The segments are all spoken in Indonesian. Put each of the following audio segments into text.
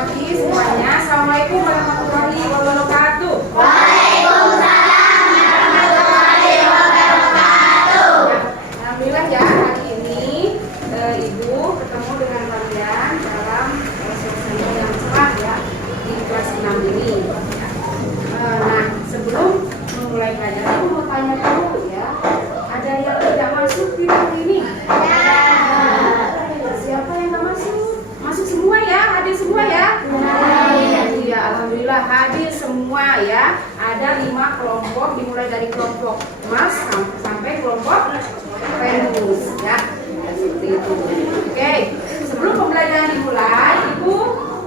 pagi semuanya. Assalamualaikum warahmatullahi wabarakatuh. Waalaikumsalam warahmatullahi wabarakatuh. Alhamdulillah ya, hari ini Ibu ketemu dengan kalian dalam suasana yang cerah ya di kelas 6 ini. Nah, sebelum memulai pelajaran, Ibu mau tanya dulu ya. Ada yang tidak masuk tidak ini? Siapa yang tidak masuk? Masuk semua ya? Hadir semua ya? Iya, alhamdulillah hadir semua ya. Ada 5 kelompok, dimulai dari kelompok Mas sampai kelompok Venus ya. Seperti itu. Oke, sebelum pembelajaran dimulai, Ibu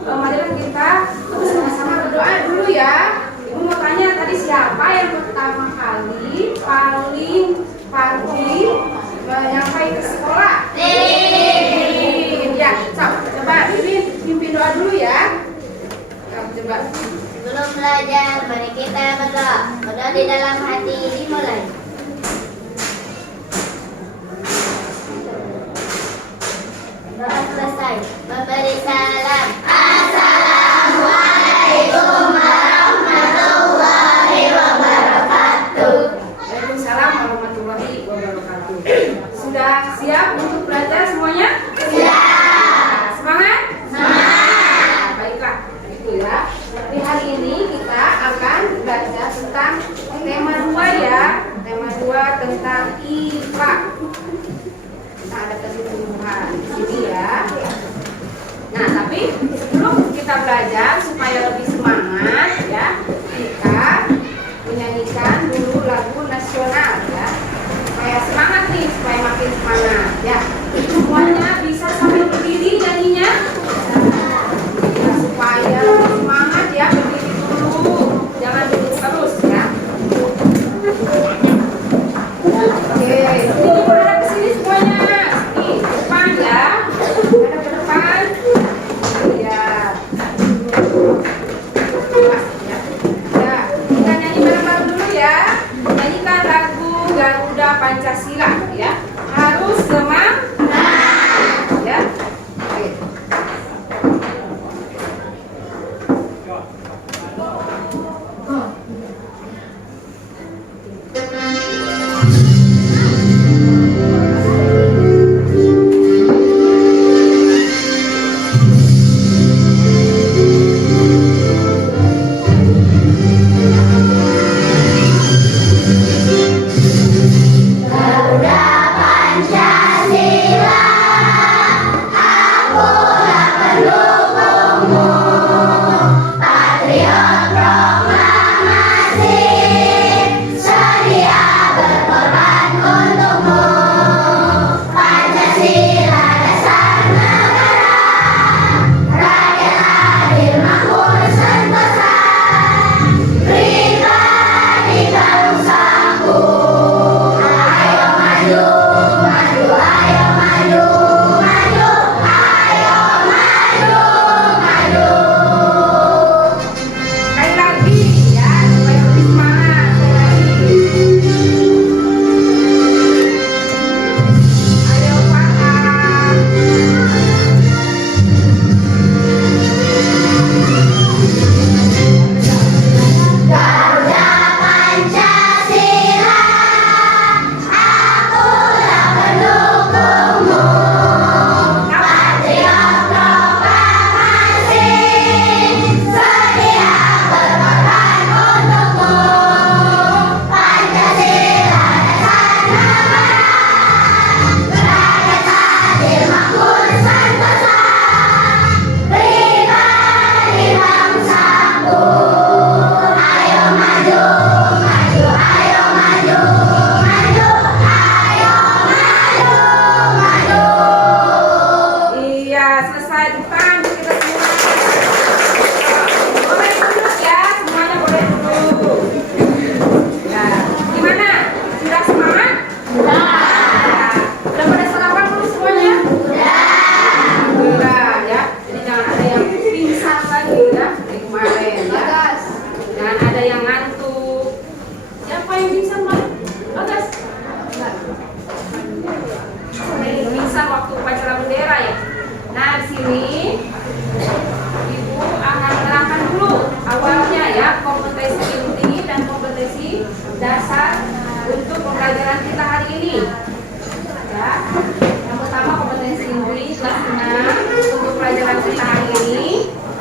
marilah kita sama-sama berdoa dulu ya. Ibu mau tanya tadi siapa yang pertama kali paling pagi nyampai ke sekolah? Ya, coba pimpin doa dulu ya. Coba. Sebelum belajar, mari kita berdoa. Berdoa di dalam hati dimulai. Doa selesai. Memberi salam. Assalamualaikum warahmatullahi wabarakatuh. Waalaikumsalam warahmatullahi wabarakatuh. Sudah siap untuk belajar semuanya? Siap. Semangat? Semangat. Baiklah, itu ya. Di hari ini kita akan belajar tentang tema 2 ya. Tema 2 tentang IPA. Kita ada keseluruhan di sini ya. Nah, tapi sebelum kita belajar supaya lebih semangat ya, kita menyanyikan dulu lagu nasional ya. Supaya semangat nih, supaya makin semangat ya. Semuanya bisa sambil berdiri nyanyinya. Nah, supaya lebih semangat ya, berdiri dulu. Jangan duduk terus ya. Oke, ini berada ke sini semuanya. Nih, depan ya. Ada ke depan. Iya. Ya, kita nyanyi bareng-bareng dulu ya. Nyanyikan lagu Garuda Pancasila ya. Harus semangat.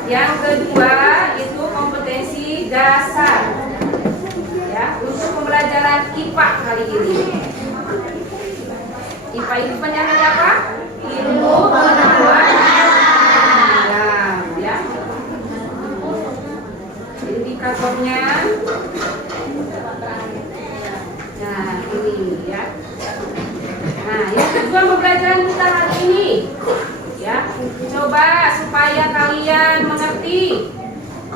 Yang kedua itu kompetensi dasar. Ya, untuk pembelajaran IPA kali ini. IPA itu panjangannya apa? Ilmu pengetahuan alam, ya. Indikatornya. Nah, ini ya. Nah, yang kedua pembelajaran kita hari ini, ya. Coba supaya kalian mengerti,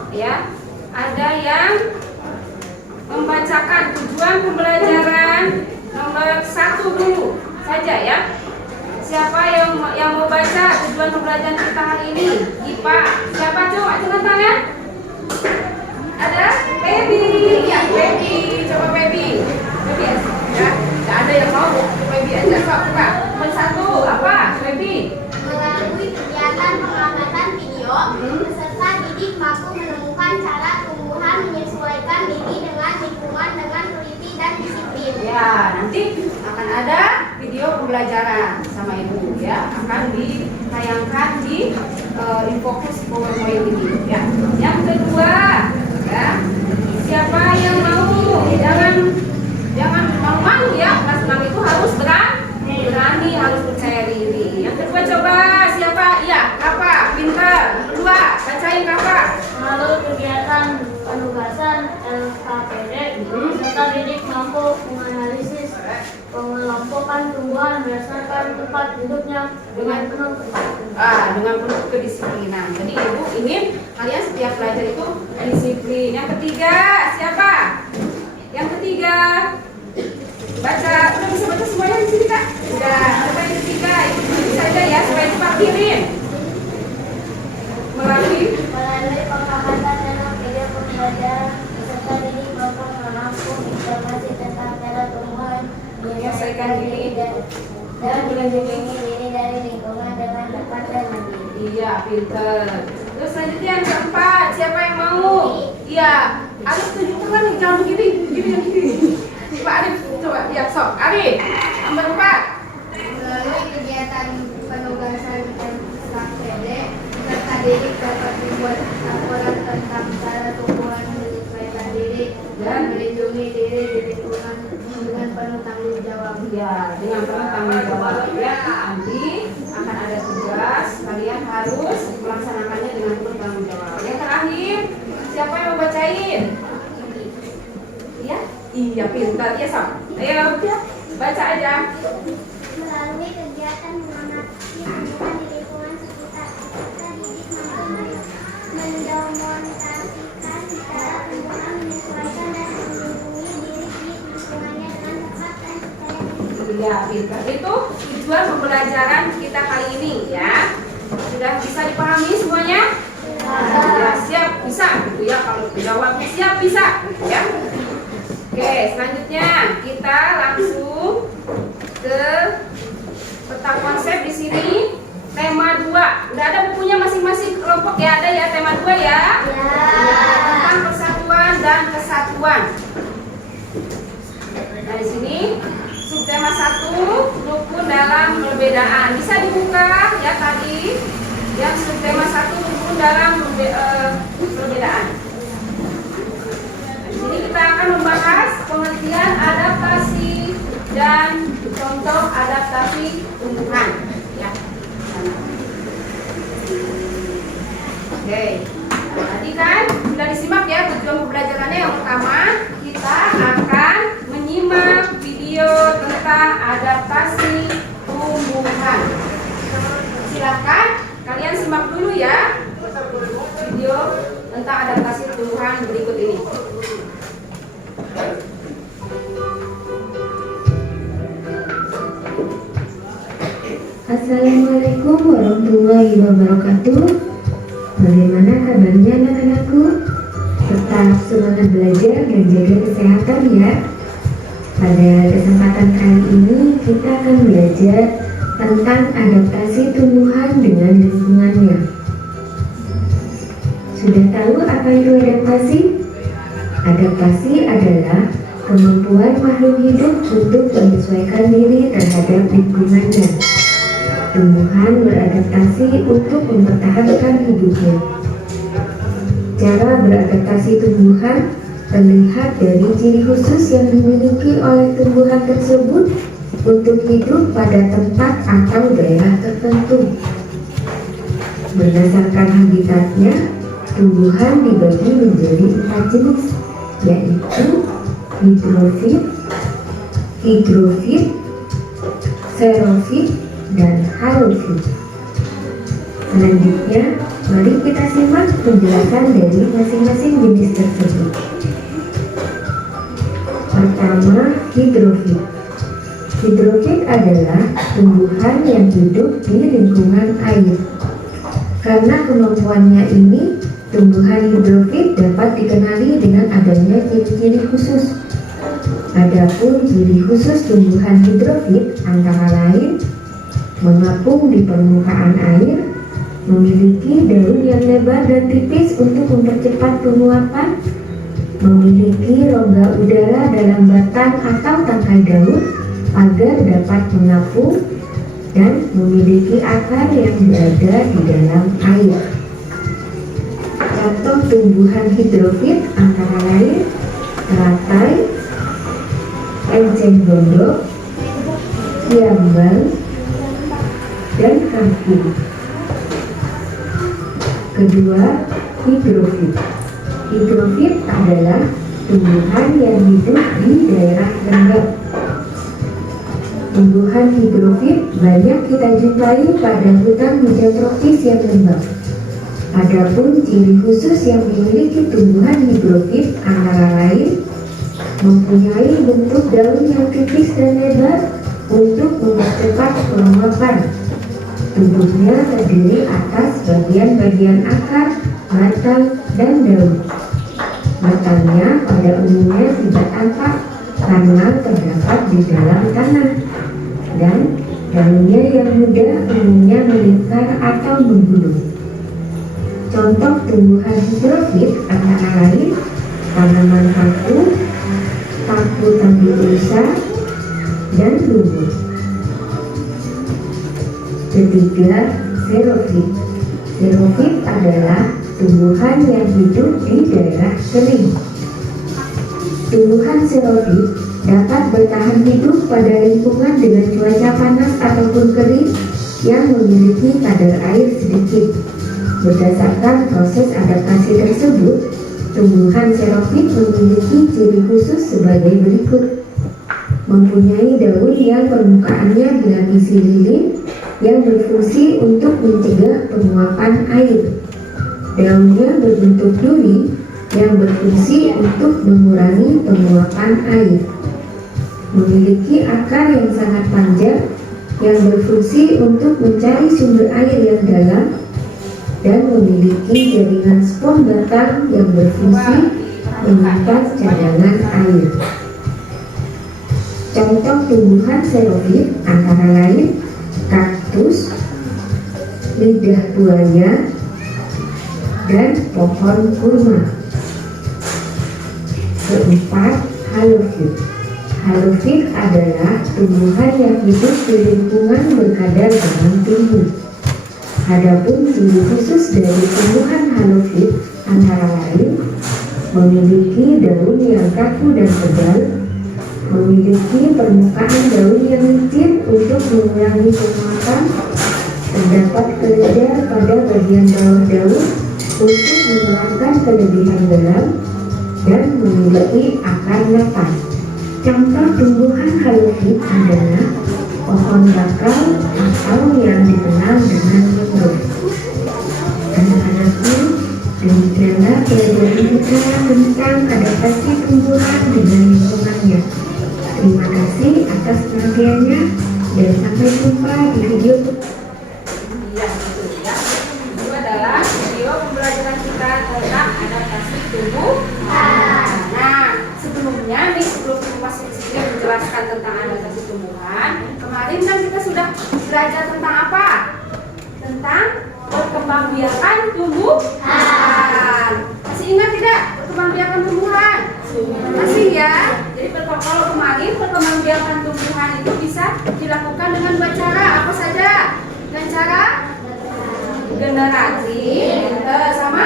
ya. Ada yang membacakan tujuan pembelajaran nomor 1 dulu saja, ya. Siapa yang mau baca tujuan pembelajaran kita hari ini? IPA. Siapa? Coba angkat tangan. Ada? Baby. Ya, Baby. Coba Baby. Baby ya. Tidak ada yang mau. Baby aja. Coba. Nomor 1 apa? Baby. Melalui kegiatan pengamatan video, peserta didik mampu menemukan cara tumbuhan menyesuaikan diri dengan lingkungan dengan teliti dan disiplin. Ya, nanti akan ada video pembelajaran sama ibu, ya, akan ditayangkan di Infocus PowerPoint ini, ya. Yang kedua, ya, siapa yang mau? Jangan malu ya. Kelas 6 itu harus berani, harus percaya diri. Yang kedua coba siapa? Iya, apa? Pintar. Kedua, bacain apa? Melalui kegiatan penugasan LKPD, peserta didik mampu menganalisis pengelompokan tumbuhan berdasarkan tempat hidupnya dengan penuh Dengan penuh kedisiplinan. Jadi ibu ingin kalian setiap belajar itu disiplin. Yang ketiga siapa? Yang ketiga baca. Udah bisa baca semuanya di sini kak? Udah. Coba yang ketiga itu saja ya supaya dipakirin. Melalui pengamatan dalam video pembelajaran, peserta didik mampu menampung informasi tentang cara tumbuhan menyelesaikan diri dan melindungi diri dari lingkungan dengan tepat dan mandiri. Iya, pinter. Terus selanjutnya yang keempat, siapa yang mau? Iya, Arif tunjukkan kan nih, jangan begini, yang gini. Coba Arif, coba, ya sok, Arif. Nomor 4. Melalui kegiatan penugasan LKPD, peserta didik dapat membuat laporan tentang cara tumbuhan menyesuaikan diri dan melindungi diri di lingkungan dengan penuh tanggung jawab. Ya, dengan penuh tanggung jawab ya. Nanti akan ada tugas, kalian harus melaksanakannya dengan penuh tanggung jawab. Yang terakhir, siapa yang mau bacain? Iya? Iya, pintar. Ya, sok. Ayo, baca aja. Melalui kegiatan mengamati tumbuhan di lingkungan sekitar, peserta didik mampu mendokumentasikan cara tumbuhan menyesuaikan dan melindungi diri di lingkungannya dengan tepat dan supaya Iya, pintar. Itu tujuan pembelajaran kita kali ini ya. Sudah bisa dipahami semuanya? Ya, siap, bisa gitu ya. Kalau jawabnya siap, bisa ya. Oke, selanjutnya kita langsung ke peta konsep di sini. Tema 2. Udah ada bukunya masing-masing kelompok ya, ada ya tema 2 ya. Tentang persatuan dan kesatuan. Nah, di sini subtema 1, rukun dalam perbedaan. Bisa dibuka ya tadi. Yang subtema 1, rukun dalam perbedaan. Di sini kita akan membahas pengertian adaptasi dan contoh adaptasi tumbuhan. Ya. Oke. Nah, tadi kan sudah disimak ya tujuan pembelajarannya. Yang pertama, kita akan menyimak video tentang adaptasi tumbuhan. Silakan kalian simak dulu ya video tentang adaptasi tumbuhan berikut ini. Assalamualaikum warahmatullahi wabarakatuh. Bagaimana kabarnya anak-anakku? Tetap semangat belajar dan jaga kesehatan ya. Pada kesempatan kali ini kita akan belajar tentang adaptasi tumbuhan dengan lingkungannya. Sudah tahu apa itu adaptasi? Adaptasi adalah kemampuan makhluk hidup untuk menyesuaikan diri terhadap lingkungannya. Tumbuhan beradaptasi untuk mempertahankan hidupnya. Cara beradaptasi tumbuhan terlihat dari ciri khusus yang dimiliki oleh tumbuhan tersebut untuk hidup pada tempat atau daerah tertentu. Berdasarkan habitatnya, tumbuhan dibagi menjadi 4 jenis, yaitu hidrofit, xerofit, dan halofit. Selanjutnya, mari kita simak penjelasan dari masing-masing jenis tersebut. Pertama, hidrofit. Hidrofit adalah tumbuhan yang hidup di lingkungan air. Karena kemampuannya ini, tumbuhan hidrofit dapat dikenali dengan adanya ciri-ciri khusus. Adapun ciri khusus tumbuhan hidrofit antara lain mengapung di permukaan air, memiliki daun yang lebar dan tipis untuk mempercepat penguapan, memiliki rongga udara dalam batang atau tangkai daun agar dapat mengapung, dan memiliki akar yang berada di dalam air. Contoh tumbuhan hidrofit antara lain teratai, enceng gondok, kiambang, dan kangkung. Kedua, hidrofit. Hidrofit adalah tumbuhan yang hidup di daerah lembab. Tumbuhan hidrofit banyak kita jumpai pada hutan hujan tropis yang lembab. Adapun ciri khusus yang dimiliki tumbuhan hidrofit antara lain mempunyai bentuk daun yang tipis dan lebar untuk mempercepat penguapan. Tubuhnya terdiri atas bagian-bagian akar, batang, dan daun. Batangnya pada umumnya tidak tampak karena terdapat di dalam tanah, dan daunnya yang muda umumnya melingkar atau menggulung. Contoh tumbuhan hidrofit antara lain tanaman paku tambibusa, dan lumut. Ketiga, xerofit. Xerofit adalah tumbuhan yang hidup di daerah kering. Tumbuhan xerofit dapat bertahan hidup pada lingkungan dengan cuaca panas ataupun kering yang memiliki kadar air sedikit. Berdasarkan proses adaptasi tersebut, tumbuhan xerofit memiliki ciri khusus sebagai berikut. Mempunyai daun yang permukaannya dilapisi lilin yang berfungsi untuk mencegah penguapan air. Daunnya berbentuk duri yang berfungsi untuk mengurangi penguapan air. Memiliki akar yang sangat panjang yang berfungsi untuk mencari sumber air yang dalam, dan memiliki jaringan spon batang yang berfungsi menyimpan cadangan air. Contoh tumbuhan xerofit antara lain kaktus, lidah buaya, dan pohon kurma. Keempat, halofit. Halofit adalah tumbuhan yang hidup di lingkungan berkadar dalam tumbuh. Adapun ciri khusus dari tumbuhan halofit antara lain memiliki daun yang kaku dan tebal, memiliki permukaan daun yang licin untuk mengurangi penguapan, terdapat kelenjar pada bagian bawah daun untuk mengeluarkan kelebihan dalam, dan memiliki akar lepas. Contoh tumbuhan halofit adalah pohon bakau atau yang dikenal dengan mangrove. Anak-anakku, demikianlah pelajaran kita tentang adaptasi tumbuhan dengan lingkungannya. Terima kasih atas perhatiannya, dan sampai jumpa di video Itu adalah video pembelajaran kita tentang adaptasi tumbuhan. Nah, sebelumnya nih, sebelum Mas Rizky menjelaskan tentang adaptasi tumbuhan, kemarin kan kita sudah belajar tentang apa? Tentang perkembangbiakan tumbuhan. Masih ingat tidak perkembangbiakan tumbuhan? Masih ya. Jadi kalau kemarin perkembangbiakan tumbuhan itu bisa dilakukan dengan dua cara. Apa saja? Dengan cara generasi sama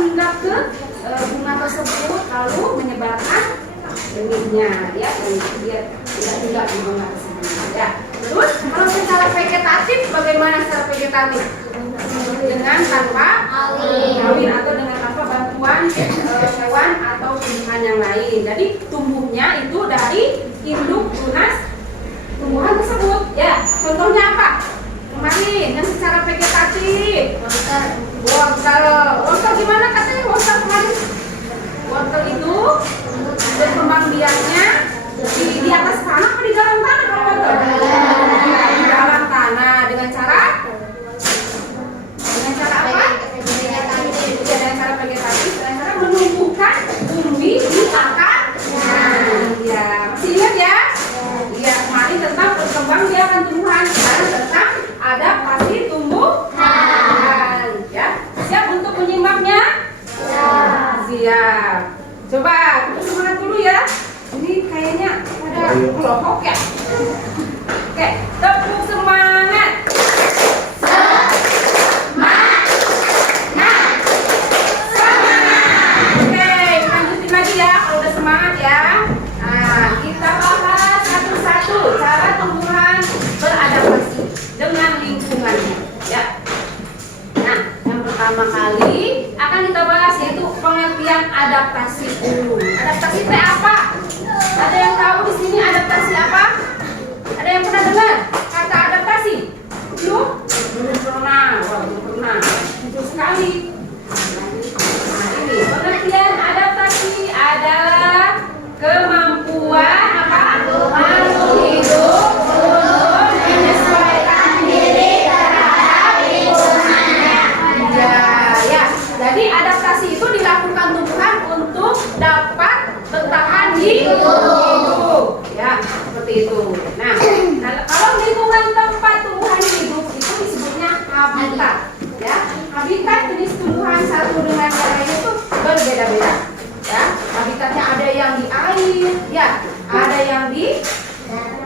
hinggap ke bunga tersebut lalu menyebarkan benihnya ya, dia tidak hinggap di bunga tersebut ya. Terus kalau secara vegetatif, bagaimana secara vegetatif? Dengan tanpa kawin atau dengan tanpa bantuan hewan atau tumbuhan yang lain. Jadi tumbuhnya itu dari induk tunas tumbuhan tersebut ya. Contohnya apa? Kemarin yang secara vegetatif wortel gimana katanya wortel kemarin? Wortel itu berkembang biaknya di atas tanah atau di dalam tanah kalau wortel? Di dalam tanah dengan cara apa? Dengan cara vegetatif, dengan cara menumbuhkan umbi di akar. Ya, masih ingat ya? Iya, kemarin tentang berkembang biakan tumbuhan, sekarang tentang adaptasi tumbuhan. Ya, siap untuk menyimaknya? Siap. Coba kita semangat dulu ya. Ini kayaknya ada kelompok ya. Oke, tepuk semangat. Pertama kali akan kita bahas yaitu pengertian adaptasi dulu. Adaptasi itu apa? Ada yang tahu di sini adaptasi apa? Ada yang pernah dengar kata adaptasi? Belum? Belum pernah. Wah, belum pernah. Itu sekali. Nah, ini pengertian adaptasi adalah kemampuan apa? Makhluk hidup untuk menyesuaikan diri terhadap lingkungannya. Ya. Jadi adaptasi itu dilakukan tumbuhan untuk dapat bertahan hidup. Ya, seperti itu. Nah, kalau lingkungan tempat tumbuhan hidup itu disebutnya habitat. Ya, habitat jenis tumbuhan satu dengan yang lain itu berbeda-beda. Ya, habitatnya ada yang di air, ya, ada yang di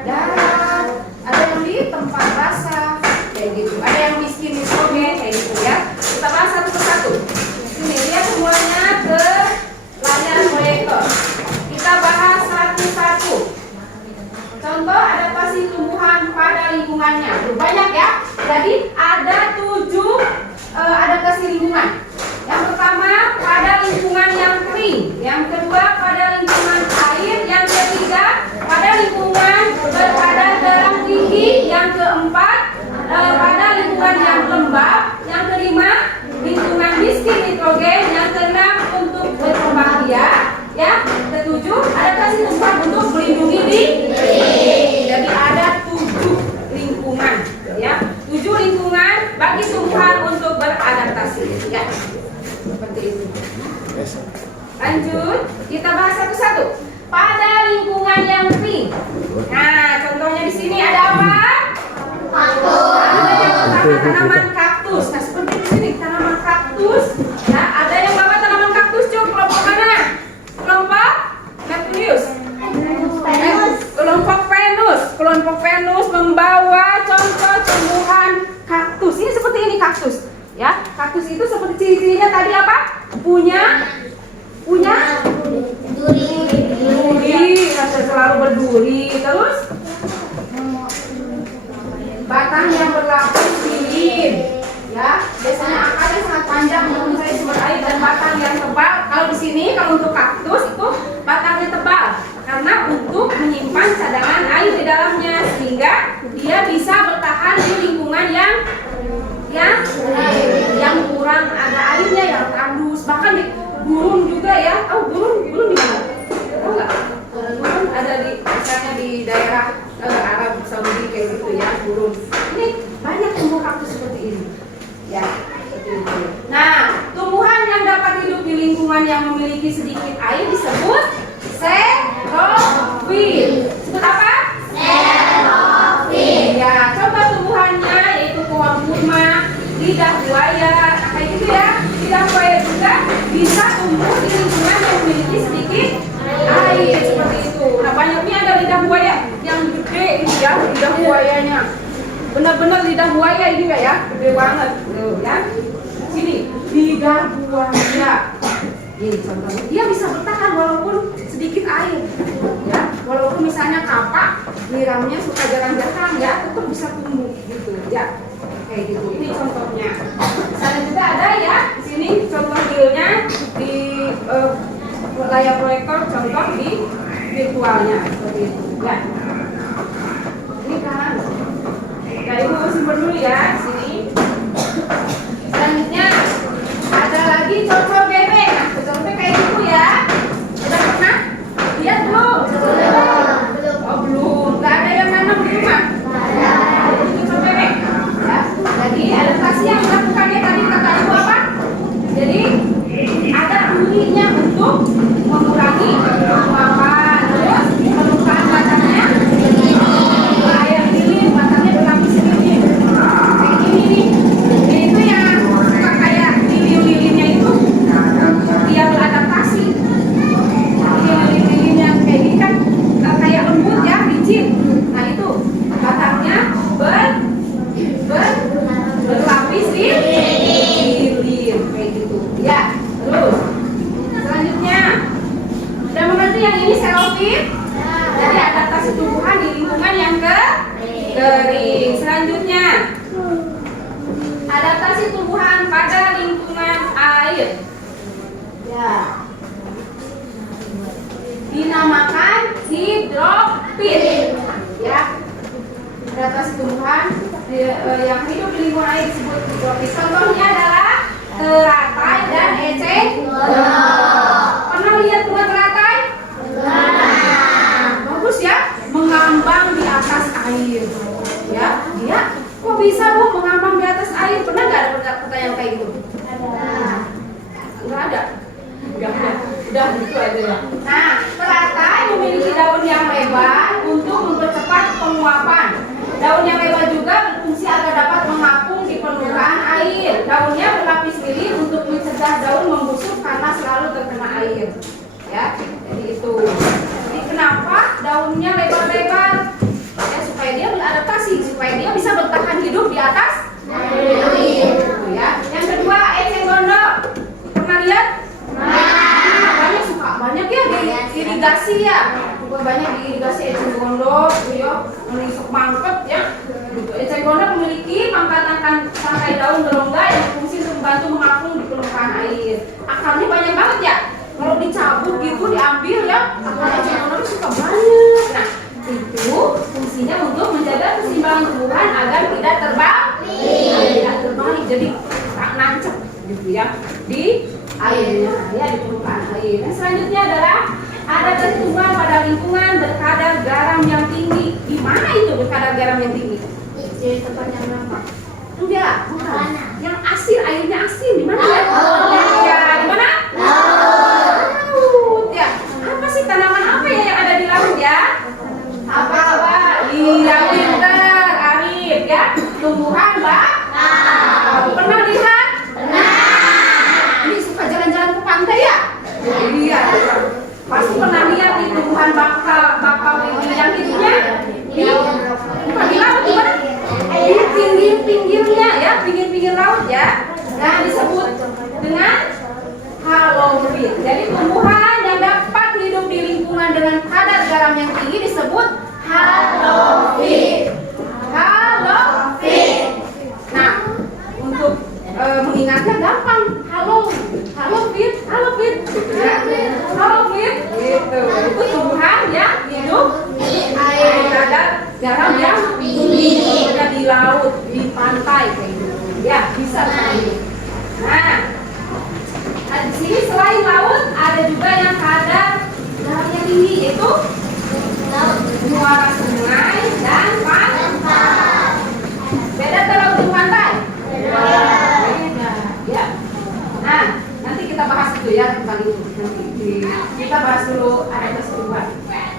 darat, ada yang di tempat basah, kayak gitu. Ada yang miskin nitrogen, kayak gitu ya. Kita bahas satu persatu. Sini lihat semuanya ke layar proyektor. Kita bahas satu-satu. Contoh adaptasi tumbuhan pada lingkungannya. Banyak ya. Jadi ada 7 adaptasi lingkungan. Yang pertama pada lingkungan yang kering, yang kedua pada lingkungan air, yang ketiga pada lingkungan berkadar garam tinggi, yang keempat pada lingkungan yang lembab, yang kelima lingkungan miskin nitrogen, yang keenam untuk berkembang biak, ya, ketujuh adaptasi tumbuhan untuk melindungi diri. Jadi ada 7 lingkungan, ya, 7 lingkungan bagi tumbuhan untuk beradaptasi, ya. Seperti itu. Lanjut, kita bahas satu-satu. Pada lingkungan yang kering. Nah, contohnya di sini ada apa? Ada yang pertama tanaman kaktus. Nah, seperti di sini tanaman kaktus. Nah, ada yang bawa tanaman kaktus, cuk. Kelompok mana? Kelompok Neptunus. Kelompok Venus. Kelompok Venus membawa contoh tumbuhan kaktus. Ini seperti ini kaktus. Ya, kaktus itu seperti ciri-cirinya tadi apa? Punya duri, selalu berduri. Terus batang yang berlapis lilin. Ya, biasanya akarnya sangat panjang mencapai sumber air dan batang yang tebal. Kalau di sini kalau untuk kaktus itu batangnya tebal karena untuk menyimpan cadangan air di dalamnya sehingga dia bisa bertahan di lingkungan yang kurang ada airnya, yang tandus. Bahkan di gurun juga ya. Oh, gurun di mana? Tahu nggak? Gurun ada di misalnya di daerah Arab Saudi kayak gitu ya, gurun. Ini banyak tumbuh kaktus seperti ini. Ya, seperti itu. Nah, tumbuhan yang dapat hidup di lingkungan yang memiliki sedikit air disebut xerofil. Sebut apa? Xerofil. Ya, coba tumbuhannya yaitu pohon kurma, lidah buaya, kayak gitu ya. Lidah buaya juga bisa tumbuh di lingkungan yang memiliki sedikit air seperti itu. Nah, banyaknya ada lidah buaya yang gede ini ya, lidah buayanya. Benar-benar lidah buaya ini enggak ya? Gede banget. Tuh ya. Sini, lidah buaya. buahnya. Ini contohnya, dia bisa bertahan walaupun sedikit air, ya. Walaupun misalnya kapak, nyiramnya suka jarang-jarang, ya, tetap bisa tumbuh gitu, ya. Kayak gitu. Ini contohnya. Misalnya juga ada ya di sini contoh realnya di layar proyektor, contoh di virtualnya seperti itu, ya. Ini kan, ya ibu simpan dulu ya di sini. Selanjutnya ada lagi cocok bebek. Nah, cocok bebek kayak gitu ya. Sudah pernah lihat belum? Belum. Oh belum. Gak ada yang nanam di rumah. Cocok bebek. Ya. Jadi adaptasi yang dilakukannya tadi kata ibu apa? Jadi ada durinya untuk mengurangi penguapan. Terus permukaan batangnya air lilin, batangnya berlapis lilin. Kayak gini nih. Nah, itu yang suka kayak lilin-lilinnya itu dia beradaptasi. Lilin-lilin yang kayak gini kan kayak lembut ya, licin. Nah itu batangnya berlapis lilin kayak gitu. Ya, terus selanjutnya sudah mengerti yang ini serofit. Jadi adaptasi tumbuhan di lingkungan yang kering. Selanjutnya adaptasi tumbuhan pada lingkungan air. Ya. Dinamakan hidrofit. Ya. Adaptasi tumbuhan yang hidup di lingkungan air disebut hidrofit. Contohnya adalah teratai dan eceng. Pernah lihat bunga teratai? Bagus ya, mengambang di atas air. Ya, dia kok bisa Bu mengambang di atas air? Pernah nggak ada pertanyaan kayak gitu? Nggak ada. Udah gitu aja ya. Nah, teratai memiliki daun yang lebar untuk mempercepat penguapan. Daun yang lebar juga berfungsi agar dapat mengapung di permukaan air. Daunnya berlapis lilin untuk mencegah daun membusuk karena selalu terkena air. Ya, jadi itu. Jadi kenapa daunnya lebar-lebar? Ya, supaya dia beradaptasi, supaya dia bisa bertahan hidup di atas air. Gitu ya. Yang kedua, eceng gondok. Pernah lihat? Banyak ya di irigasi ya. Banyak di irigasi eceng gondok, ya, menisuk mangkep ya. Eceng gondok memiliki pangkatan tangkai daun berongga yang berfungsi untuk membantu mengapung di permukaan air. Akarnya banyak banget ya. Kalau dicabut gitu, diambil ya, akar eceng gondok suka banyak. Nah, itu fungsinya untuk menjaga keseimbangan tumbuhan agar tidak terbalik, jadi tak nancep gitu ya di airnya, ya di permukaan air. Nah, selanjutnya adalah adaptasi tumbuhan pada lingkungan berkadar garam yang tinggi. Di mana itu berkadar garam yang tinggi? Di tempat yang lama. Enggak, bukan. Yang asin, airnya asin. Di mana ya? Ya, di mana? Laut. Ya. Apa sih tanaman apa ya yang ada di laut ya? Apa? Iya, pintar, Arif ya. Tumbuhan bakau. Pernah lihat? Ini suka jalan-jalan ke pantai ya? Iya. Pasti pernah lihat di tumbuhan bakau ini yang hidupnya bukan di laut, gimana? Di pinggirnya ya, pinggir laut ya. Nah, disebut dengan halofit. Jadi tumbuhan yang dapat hidup di lingkungan dengan kadar garam yang tinggi disebut halofit. Halofit. Nah, untuk mengingatnya gampang. Halofit. Halofit gitu. Itu tumbuhan yang hidup di air kadar garam yang tinggi, ada di laut, di pantai kayak gitu. Ya, bisa sekali. Nah, di sini selain laut ada juga yang kadar garamnya tinggi, yaitu muara sungai dan pantai. Beda tuh laut dan pantai? Beda. Ya. Nah, nanti kita bahas itu ya tentang itu. Kita bahas dulu adaptasi tumbuhan.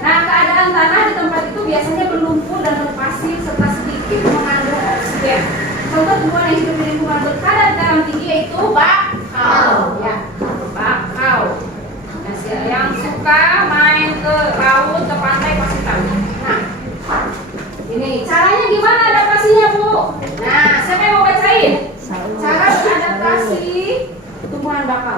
Nah, keadaan tanah di tempat itu biasanya berlumpur dan berpasir serta sedikit mengandung oksigen. Contoh tumbuhan yang hidup di lingkungan berkadar garam tinggi yaitu bakau. Ya, bakau. Nah, yang suka main ke laut, ke pantai pasti tahu. Nah, ini caranya gimana adaptasinya, Bu? Nah, siapa yang mau bacain? Cara beradaptasi tumbuhan bakau.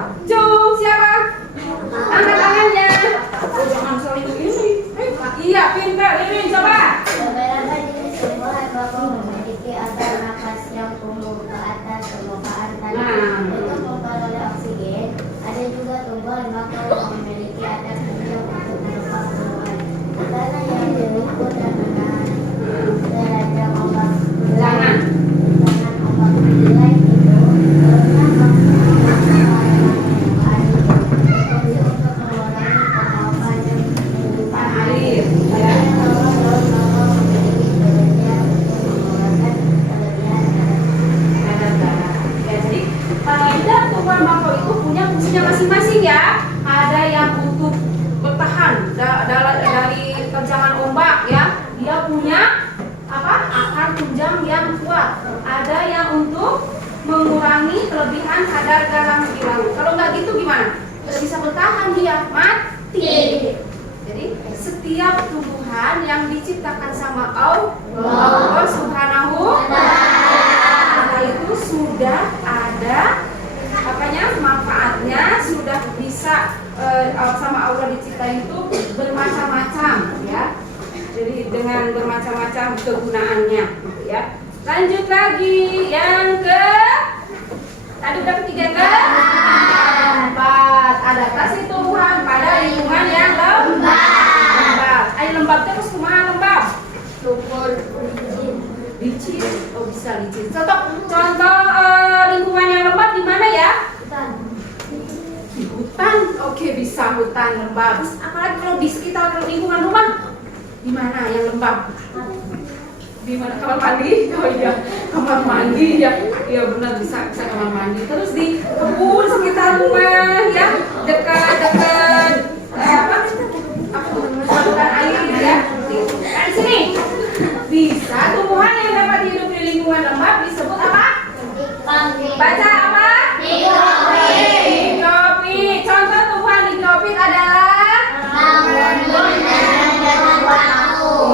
masing-masing ya. Ada yang untuk bertahan dari terjangan ombak ya. Dia punya apa? Akar tunjang yang kuat. Ada yang untuk mengurangi kelebihan kadar garam di laut. Kalau nggak gitu gimana? Tidak bisa bertahan dia, mati. Jadi setiap tumbuhan yang diciptakan sama Allah Subhanahu wa Ta'ala itu sudah ada manfaatnya, sudah bisa sama Allah diciptain itu bermacam-macam ya. Jadi dengan bermacam-macam kegunaannya gitu ya. Lanjut lagi yang ke tadi udah ketiga keempat, adaptasi tumbuhan pada lingkungan yang lembab. Ayo lembab terus kumaha lembab? Licin. Oh bisa licin. Contoh lingkungan yang lembab di mana ya? Di hutan. Oke, bisa hutan lembab. Apalagi kalau di sekitar lingkungan rumah, di mana yang lembab? Di mana? Kamar mandi? Oh iya, kamar mandi ya. Iya benar, bisa kamar mandi. Terus di kebun sekitar rumah ya, dekat saluran air ya. Nah, di sini bisa tumbuhan yang dapat hidup di lingkungan lembab disebut apa? Baca apa? Higrofit. Contoh tumbuhan higrofit adalah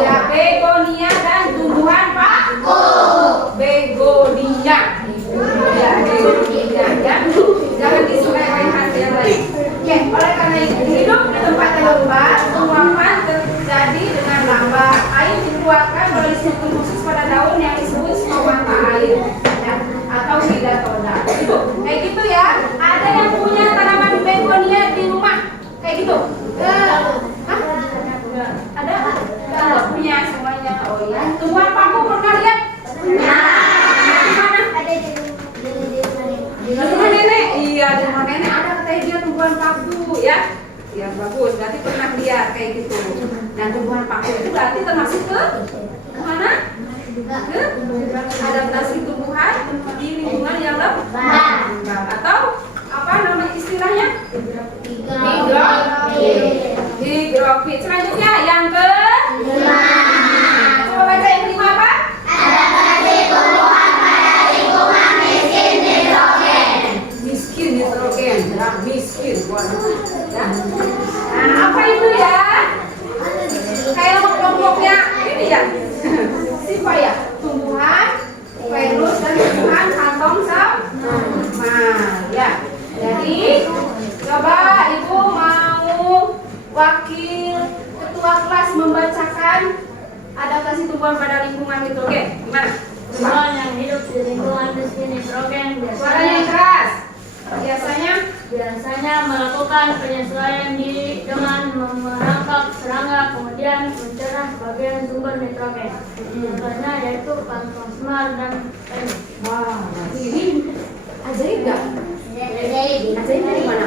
ya, begonia dan tumbuhan paku. Begonia. Ya, begonia ya. Jangan disebutkan hati yang lain. Ya, oleh karena itu hidup di tempat yang lembab, penguapan terjadi dengan lambat. Air dikeluarkan melalui struktur khusus pada daun yang disebut stomata air ya, atau hidatoda. Itu kayak gitu ya. Ada yang punya tanaman begonia di rumah kayak gitu? Hah? Ada? Enggak punya semuanya. Oh ya. Tumbuhan paku pernah lihat? Di mana? Di rumah nenek. Iya, di rumah nenek ada katanya dia tumbuhan paku ya. Ya bagus, berarti pernah lihat kayak gitu. Nah, tumbuhan paku itu berarti termasuk ke mana? Ke adaptasi tumbuhan di lingkungan yang lembab atau apa nama istilahnya? Higrofit. Selanjutnya yang ke coba baca yang kelima apa? Adaptasi tumbuhan pada lingkungan miskin nitrogen. Miskin nitrogen, ya, miskin. Waduh, ya. Nah, apa itu ya? Kayak kelompoknya ini ya. Siapa ya? Tumbuhan Venus dan tumbuhan kantong sama ya. Jadi coba ibu mau wakil ketua kelas membacakan adaptasi tumbuhan pada lingkungan nitrogen. Gimana? Tumbuhan yang hidup di lingkungan miskin nitrogen Suaranya keras. biasanya melakukan penyesuaian diri dengan merangkap serangga, kemudian mencerah bagian sumber nitrogen. Contohnya yaitu pantosmar dan penyu. Wah, ini ajaib nggak? Ajaib dari mana?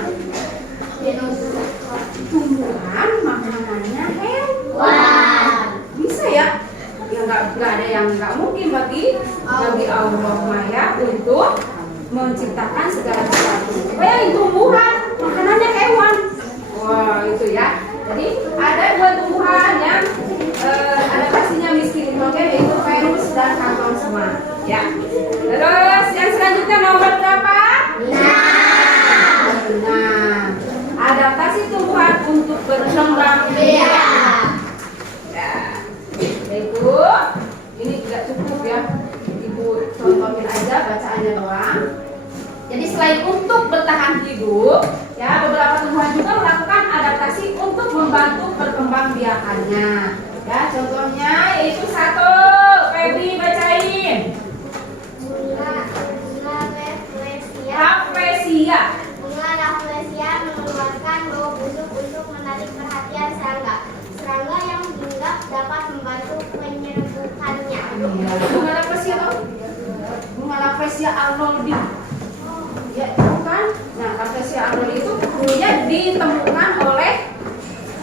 Tumbuhan makanannya hewan. Bisa ya? Ya nggak ada yang nggak mungkin bagi Allah Maya untuk menciptakan segala sesuatu. Bayangin tumbuhan makanannya hewan. Wah itu ya. Jadi ada dua tumbuhan yang adaptasinya miskin nitrogen yaitu Venus dan kantong semar. Ya. Terus yang selanjutnya nomor berapa? Nah, adaptasi tumbuhan untuk berkembang biak. Ya, yaitu ini tidak cukup ya. Ibu contohin aja bacaannya doang. Jadi selain untuk bertahan hidup, ya beberapa tumbuhan juga melakukan adaptasi untuk membantu perkembangbiakannya. Ya, contohnya yaitu satu, Febri bacain. Rafflesia. Bunga Rafflesia mengeluarkan bau busuk untuk menarik perhatian serangga. Serangga yang hinggap dapat membantu penyerbukannya. Bunga Rafflesia apa? Bunga Rafflesia arnoldii. Ya, itu kan. Nah, Rafflesia arnoldii itu dulunya ditemukan oleh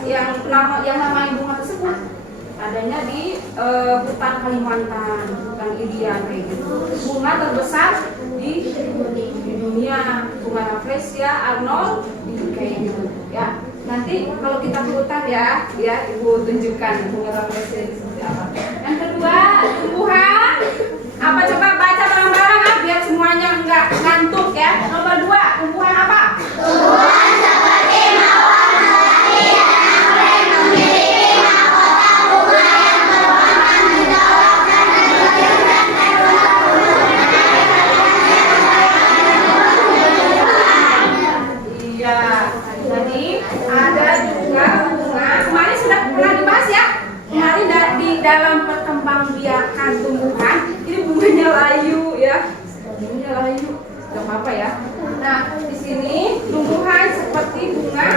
yang namanya bunga tersebut. adanya di hutan Kalimantan, hutan Irian kayak gitu. Bunga terbesar di dunia, bunga Rafflesia Arnold kayak gitu ya. Nanti kalau kita ke hutan ya Ibu tunjukkan bunga Rafflesia itu seperti apa. Yang kedua, tumbuhan apa, coba baca bareng-bareng ah, biar semuanya enggak ngantuk ya. Nomor 2, tumbuhan apa? Tumbuhan seperti mawar melati yang boleh memiliki mahkota bunga yang berwarna mencolok dan berbentuk dan Iya, jadi ada juga bunga. Kemarin sudah pernah dibahas ya. Kemarin di dalam perkembangbiakan tumbuhan, ini bunganya layu ya. Bunganya layu, nggak apa-apa ya. Nah, di sini tumbuhan seperti bunga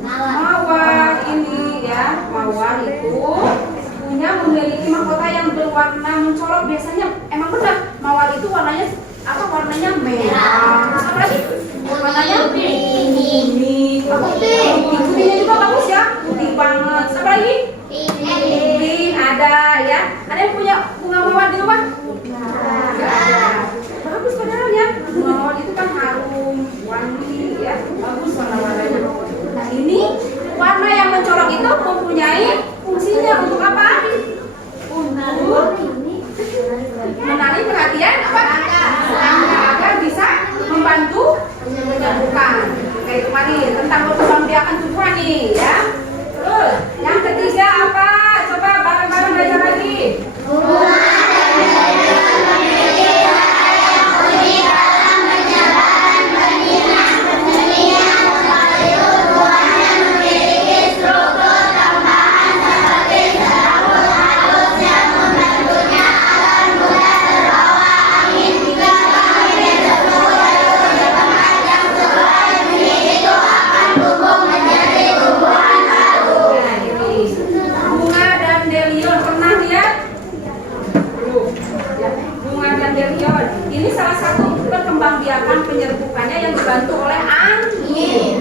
mawar ini ya. Mawar itu punya memiliki mahkota yang berwarna mencolok. Biasanya emang benar mawar itu warnanya apa? Warnanya merah. Terus apa lagi? Warnanya kuning. Kuningnya juga bagus ya, putih banget. Apa lagi? Pink ada ya. Ada yang punya bunga mawar di rumah? Nggak ada. Bagus padahal ya. Bunga mawar itu kan harum, wangi ya. Bagus warna-warnanya. Nah ini warna yang mencolok itu mempunyai fungsinya untuk apa? Untuk menarik perhatian apa? Serangga agar bisa membantu menyembuhkan. Kayak kemarin tentang perkembangbiakan tumbuhan nih ya. Terus yang ketiga apa? Coba bareng-bareng belajar lagi. Bunga dandelion pernah lihat? Belum. Ya, bunga dandelion. Ini salah satu perkembangbiakan penyerbukannya yang dibantu oleh angin.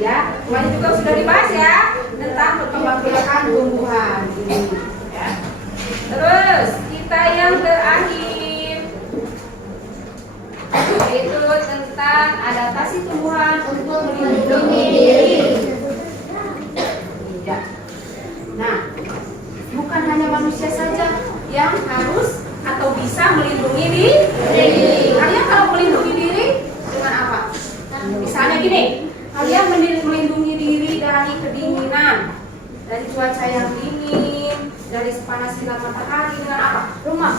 Ya, kemarin juga sudah dibahas ya tentang perkembangbiakan tumbuhan. Ini, ya. Terus kita yang terakhir yaitu tentang adaptasi tumbuhan untuk melindungi diri. Ya. Nah, bukan hanya manusia saja yang harus atau bisa melindungi diri. Kalian kalau melindungi diri dengan apa? Misalnya gini, kalian melindungi diri dari kedinginan, dari cuaca yang dingin, dari panas sinar matahari dengan apa? Rumah.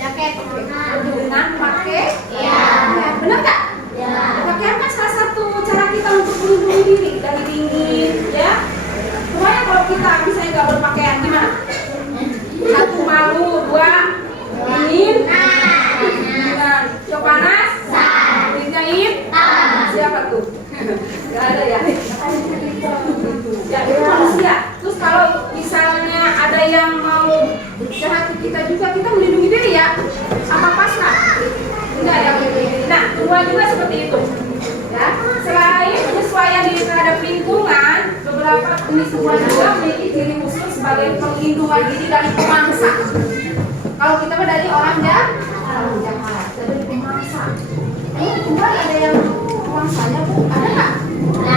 jaket Dengan pakai? Ya. Benar nggak? Ya. Pakaian kan salah satu cara kita untuk melindungi diri dari dingin, ya. Pokoknya kalau kita misalnya nggak berpakaian gimana? Satu malu, dua dingin, dengan cok panas, kulitnya siapa tuh? Gak ada ya? Ya itu manusia. Terus kalau misalnya ada yang mau jahat ke kita juga, kita melindungi diri ya. Apa pasrah? Enggak ya. Nah, tumbuhan juga seperti itu. Ya, selain penyesuaian diri terhadap lingkungan, beberapa jenis tumbuhan juga memiliki ciri khusus sebagai perlindungan diri dari pemangsa. Kalau kita mah dari orang jahat, dari pemangsa. Ini tumbuhan ada yang pemangsanya bu, ada nggak? Ada.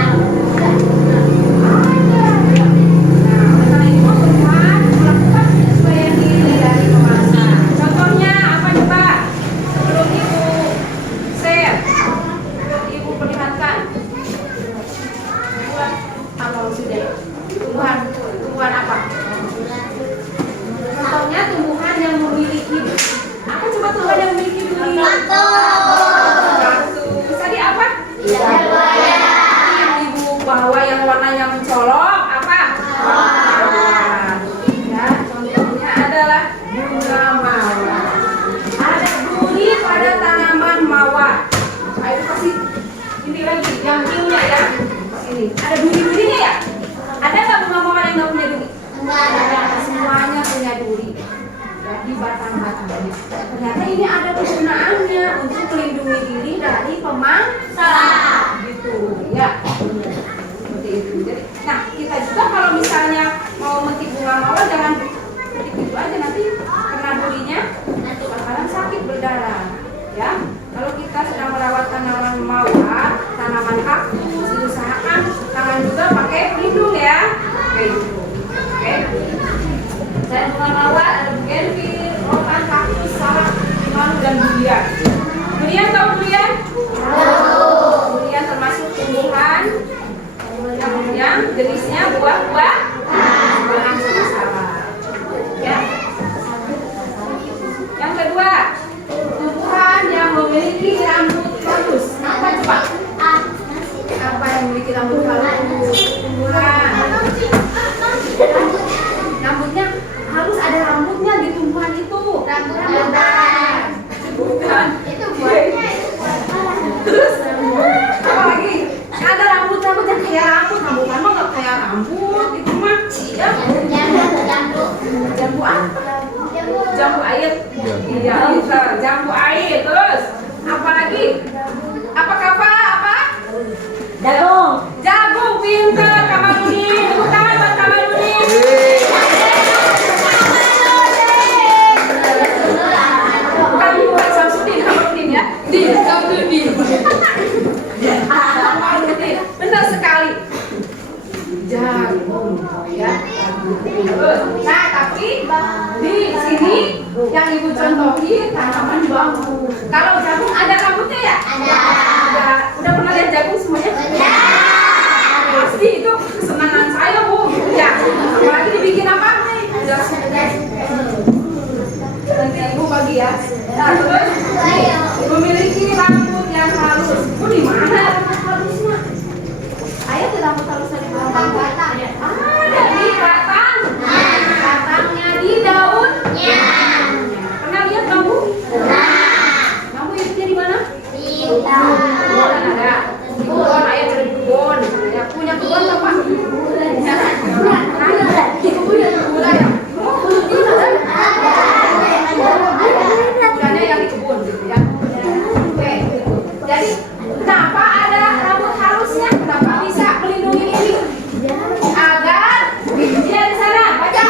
Nah, itu tumbuhan melakukan penyesuaian diri dari pemangsa. Contohnya apa coba? Sebelum ibu share, ibu perlihatkan. Buat apa sudah? Tumbuhan apa? Contohnya tumbuhan yang memiliki apa coba tumbuhan yang memiliki duri? Batu. Tadi apa? Yang ibu bawa yang warnanya mencolok apa? Ya, contohnya adalah bunga mawar. Ada duri pada tanaman mawar. Ayo kasih ini lagi yang birunya ya. Sini. Ada duri-durinya ya? Ada nggak bunga mawar yang nggak punya duri? Semuanya punya duri ya, di batang-batangnya. Ternyata ini ada kegunaannya untuk melindungi diri dari pemangsa gitu ya. Seperti itu. Jadi, nah kita juga kalau misalnya mau jenisnya buah-buah. Sama-sama. Ya. Yang kedua, tumbuhan yang memiliki rambut halus. Apa coba? Apa yang memiliki rambut halus? Tumbuhan. Rambutnya halus, ada rambutnya di tumbuhan itu. Rambutan. Bukan. Itu buahnya. Terus apa lagi? Ada rambut-rambut yang kayak rambut. Rambutan mah nggak kayak rambut. Itu mah ya. Jambu apa? Jambu air. Iya, bisa. Jambu air. Terus apa lagi? Apa kapa? Apa? Jagung. Jagung. Pintar, Kamarudin. Tepuk tangan buat Kamarudin. Bukan buat Samsudin, Kamarudin ya. Samsudin. Kamarudin. Benar sekali. Jagung. Ya. Nah, tapi di sini yang ibu contohin tanaman bambu. Kalau jagung ada rambutnya ya? Ada. Udah pernah lihat jagung semuanya? Pasti itu kesenangan saya, Bu. Ya. Apalagi dibikin apa? Udah nanti ibu bagi ya. Nah, terus memiliki rambut yang halus. Bu, di mana rambut halusnya? Ayah ada rambut halusnya di mana? Ada di batang. Batangnya di daunnya. Pernah lihat kamu? Kamu hidupnya di mana? Ada. Di kebun, ayah cari kebun. Ya, punya kebun apa? Ada. Di kebun ya, kebun ayah. Bukannya yang di kebun gitu ya. Oke. Jadi, kenapa ada rambut halusnya? Kenapa bisa melindungi ini? Agar dia di sana. Baca.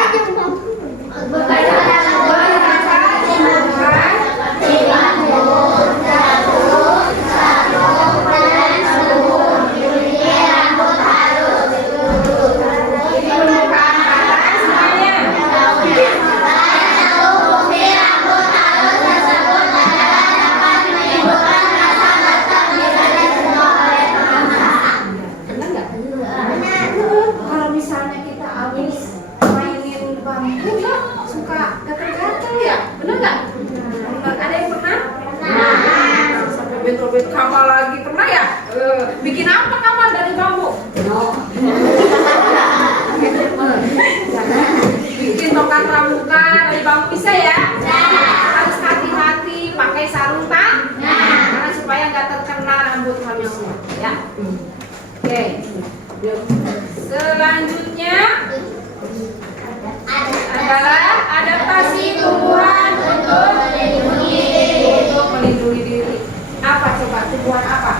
Kalau misalnya kita habis mainin bambu ya suka gatel-gatel ya, bener nggak? Ada yang pernah? Sampai betro-betro kamar lagi pernah ya? Bikin apa kamar dari bambu? Bikin tongkat pramuka dari bambu bisa ya? Harus hati-hati pakai sarung tangan supaya nggak terkena rambut halusnya ya. Oke. Selanjutnya adalah adaptasi tumbuhan untuk melindungi diri. Apa coba tumbuhan apa?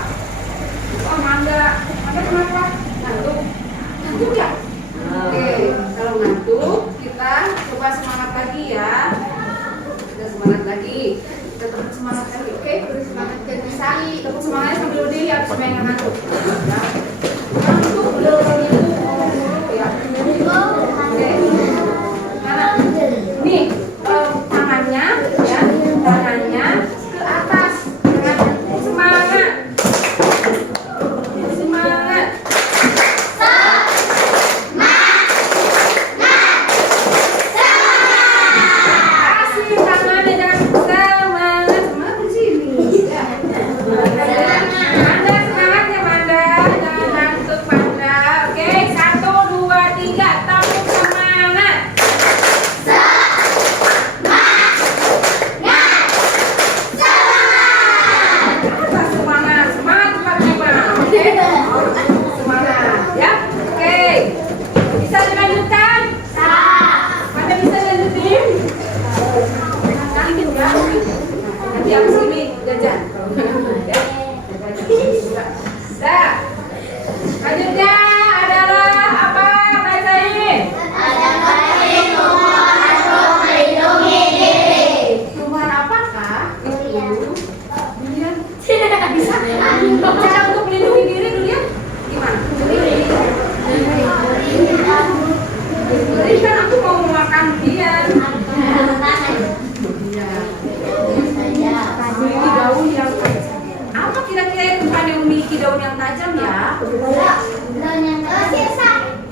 Oh, mangga. Mangga kenapa? Ngantuk. Ngantuk ya? Oke, kalau ngantuk kita coba semangat lagi ya. Kita semangat lagi. Kita tetap semangat lagi. Oke, semangat dan bisa. Tepuk semangatnya sambil berdiri harus supaya nggak ngantuk. Ya. Ngantuk belum ya. Oke. Mana? Nih, tangannya ya, tangannya ke atas. Semangat. Semangat. Kasih tangannya jangan semangat. Semangat di sini. Ya. Manda semangatnya Manda, jangan ngantuk Manda. Oke, 1, 2, 3, tepuk semangat. Atas semangat, semangat 45. Oke, semangat ya. Oke, bisa dilanjutkan? Manda bisa dilanjutin? Nanti ya. Nanti habis ini jajan. Ya. Dah. Selanjutnya adalah apa? Rasain. Tumbuhan apakah? Durian. Bisa. Cara untuk melindungi diri durian gimana? Durian kan aku mau makan durian. Iya. Memiliki daun yang tajam. Apa kira-kira tumbuhan yang memiliki daun yang tajam ya? Sirsak.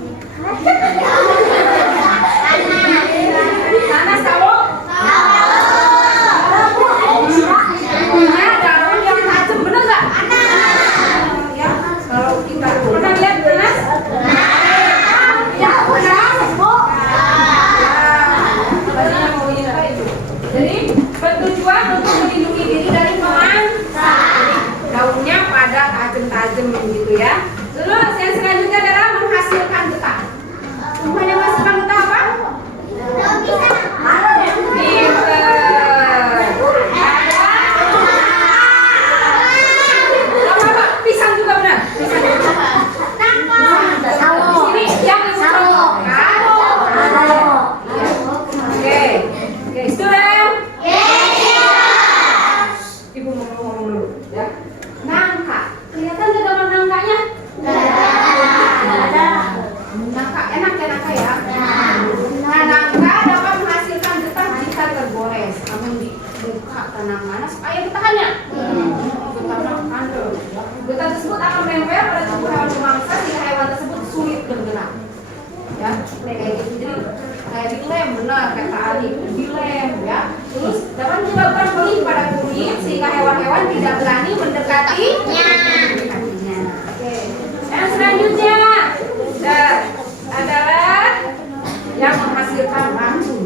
gitu ya. Terus yang selanjutnya adalah menghasilkan getah. Semuanya menghasilkan getah apa? Pisang juga benar. Pisang juga. Sini yang Oke, student. Ibu mau ngomong dulu ya. Nangka. Kelihatan tidak gambar nangkanya? Nangka enak ya nangka ya. Nah, nangka dapat menghasilkan getah jika tergores. Namun dibuka tanah panas supaya getahannya. Getah tersebut akan menempel pada tubuh hewan pemangsa sehingga hewan tersebut sulit bergerak. Ya, kayak gitu. Jadi kayak dilem, benar kata Ali, dilem ya. Terus dapat menyebabkan perih pada kulit sehingga hewan-hewan tidak berani mendekatinya. Oke. Yang selanjutnya adalah yang menghasilkan racun.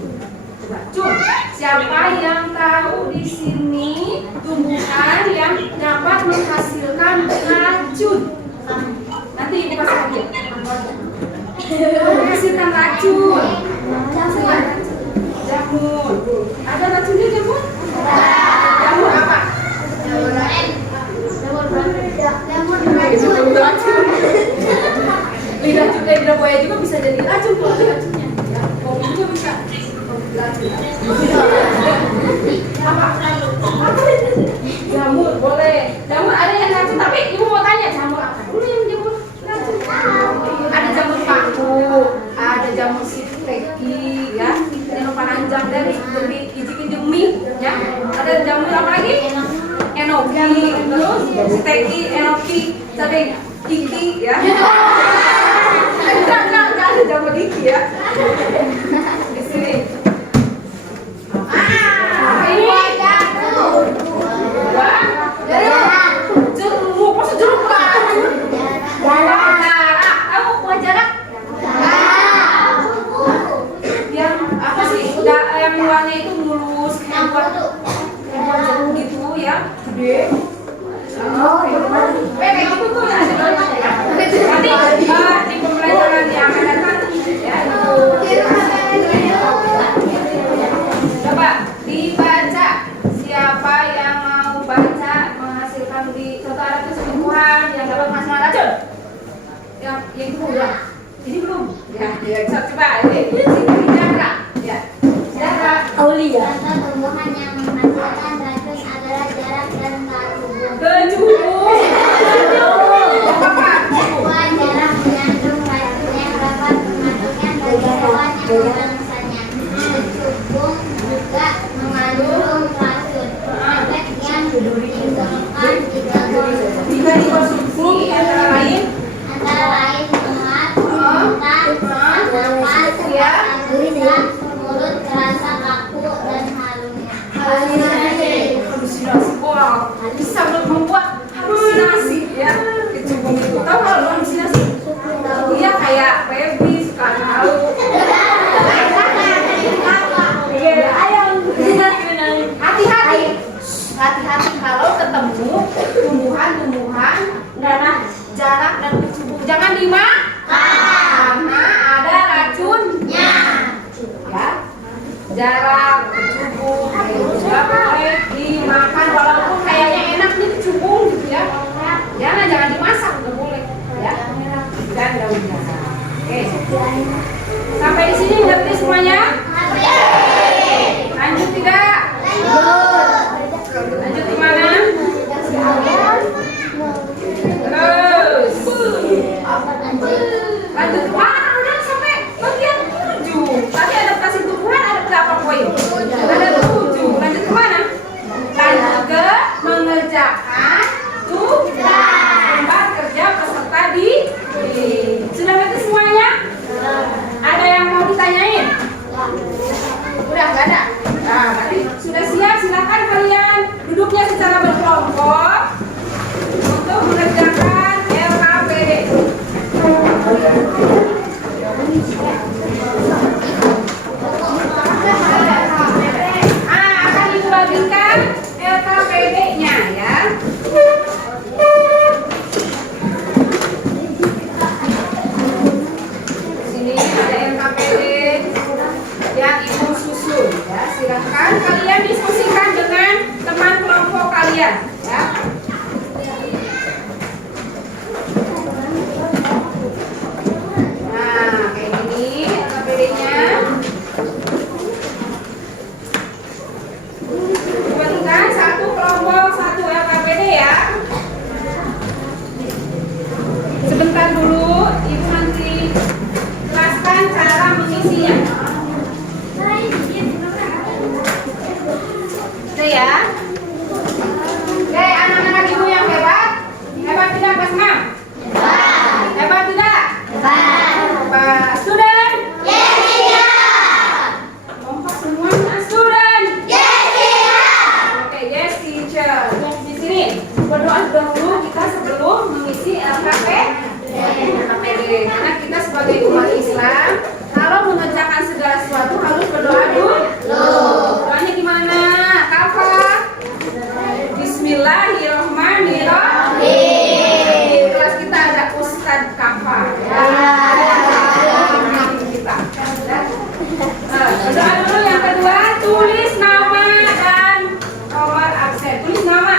Racun. Siapa yang tahu di sini tumbuhan yang dapat menghasilkan racun? Nanti ibu kasih hadiah. Menghasilkan racun. Jamur. Ada racunnya jamur? Jamur apa? Jamur racun. Lidah juga lidah buaya juga bisa jadi racun kalau ada racunnya. Ya, kopi juga bisa. Racun. Apa? Jamur boleh. Jamur ada yang racun tapi ibu mau tanya jamur apa dulu yang jamur racun? Ada jamur paku, ada jamur siteki, ya, jamur panjang dari ijikin jemi, ya. Ada jamur apa lagi? Enoki, terus siteki, enoki, sampai iki, ya. Enggak ada jamur iki ya. Di sini. Ini jeruk, masa jeruk racun? Jarak, kamu buah jarak? Yang apa sih? Yang luarnya itu mulus, kayak buah jeruk gitu ya, gede. Kayak gitu tuh ya. Nanti di pembelajaran yang akan datang ya. Coba dibaca. Siapa yang mau baca menghasilkan di suatu alat kesembuhan yang dapat menghasilkan racun? Yang itu udah. Ini belum. Ya, coba ini Jara. Ya. Jara. Aulia. Tumbuhan yang menghasilkan racun adalah jarak dan kecubung. Kecubung. Apa? Buah jarak mengandung racun yang dapat mematikan bagi hewan yang memangsanya. Kecubung juga mengandung racun. Efek yang ditimbulkan jika dikonsumsi antara lain muat, muntah, napas, dan mulut terasa kaku dan halunya. Halusinasi, wow, bisa membuat halusinasi ya. Kecubung itu tahu kalau halusinasi? Iya kayak baby suka halu. Hati-hati kalau ketemu tumbuhan-tumbuhan jarak dan kecubung jangan dimakan karena ada racunnya ya. Jarak, kecubung nggak boleh dimakan walaupun kayaknya enak nih kecubung gitu ya. Jangan dimasak, nggak boleh ya. Dan daun-daun. Oke, sampai di sini ngerti semuanya? Lanjut tidak? Lanjut kemana? Terus lanjut kemana? Udah sampai bagian 7. Tadi adaptasi tumbuhan ada berapa poin? Ada 7. Lanjut kemana? Lanjut ke karena kita sebagai umat Islam kalau mengerjakan segala sesuatu harus berdoa dulu. Doanya gimana? Apa? Bismillahirrahmanirrahim. Di kelas kita ada Ustadz Kafa. Ya. Kita. Berdoa dulu. Yang kedua, tulis nama dan nomor absen. Tulis nama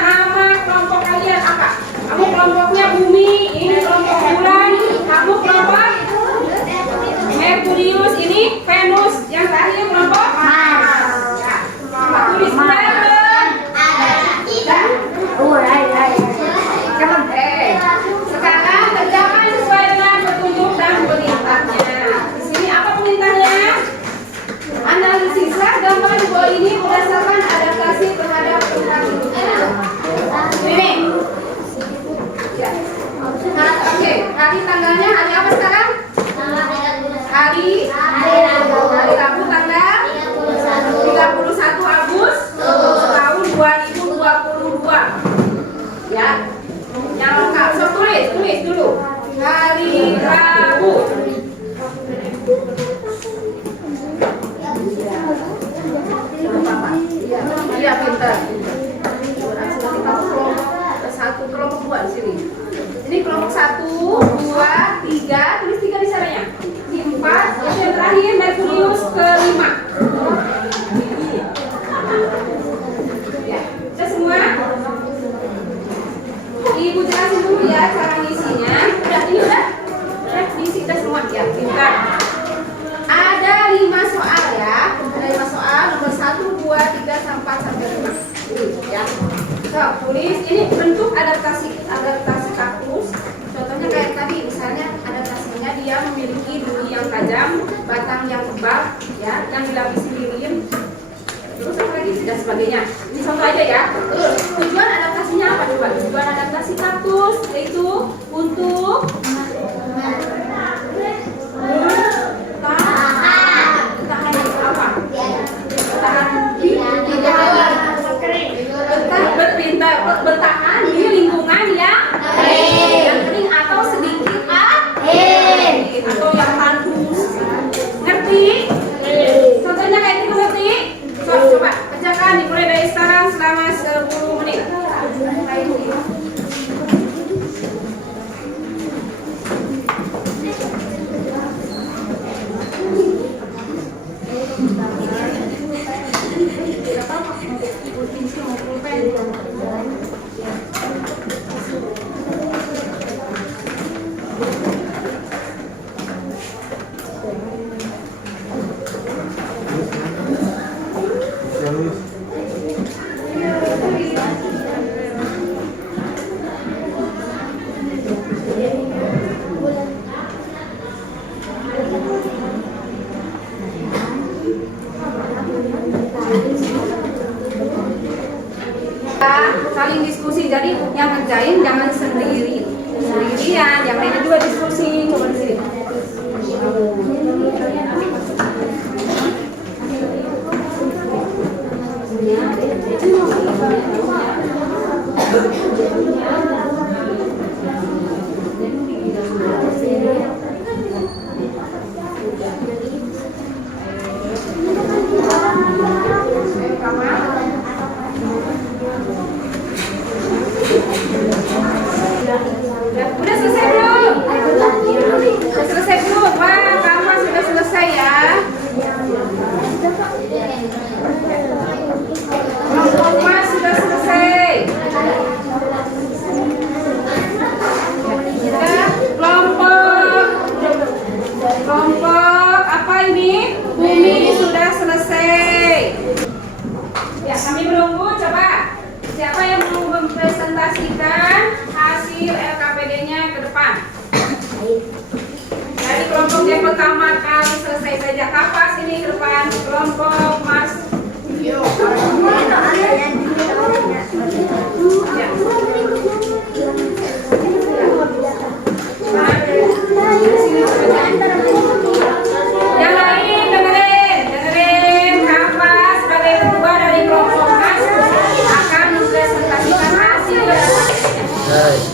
kelompok kalian apa? Kamu kelompoknya bumi, ini kelompok bulan, kamu kelompok Merkurius, ini Venus, yang terakhir kelompok Mars. Ya. Tulis bareng. Sekarang kerjakan sesuai dengan petunjuk dan perintahnya. Di sini apa perintahnya? Analisislah gambar di bawah ini berdasarkan adaptasi terhadap lingkungan hidupnya. Ini. Ya. Oke, hari tanggalnya hari apa sekarang? Hari Rabu tanggal 31 Agustus tahun 2022. Ya. Yang lengkap. So, tulis dulu. Hari Rabu. Iya, pintar. Satu kelompok dua di sini. Ini kelompok 1, 2, 3. Tulis 3 di sananya. 4. Yang terakhir Merkurius ke-5. Ya, sudah semua. Ibu jelasin dulu ya cara ngisinya. Udah diisi udah semua ya. Pintar. Ada 5 soal ya. Ada 5 soal nomor 1, 2, 3, 4 sampai 5. Ya. So, tulis ini bentuk adaptasi kaktus. Contohnya kayak tadi, misalnya adaptasinya dia memiliki duri yang tajam, batang yang tebal, ya, yang dilapisi lilin. Terus apa lagi dan sebagainya. Ini contoh aja ya. Tujuan adaptasinya apa coba? Tujuan adaptasi kaktus yaitu untuk bertahan di lingkungan yang kering atau sedikit atau yang tandus. Ngerti? Contohnya kayak gitu, ngerti? Coba kerjakan, dimulai dari sekarang selama 10 menit. Saling diskusi, jadi yang ngerjain jangan sendirian, yang lainnya juga diskusi. Coba di sini. Udah selesai belum? Udah selesai belum? Wah, kamu sudah selesai ya. Kelompok sudah selesai. Kelompok apa ini? Bumi sudah selesai. Ya, kami menunggu. Coba siapa yang mau mempresentasikan hasil LKPD-nya ke depan? Dari kelompok yang pertama kali selesai saja. Kapas ini ke depan. Kelompok Mas. Ya. Yang lain dengerin. Kapas sebagai ketua dari kelompok Mas akan mempresentasikan hasil LKPD-nya.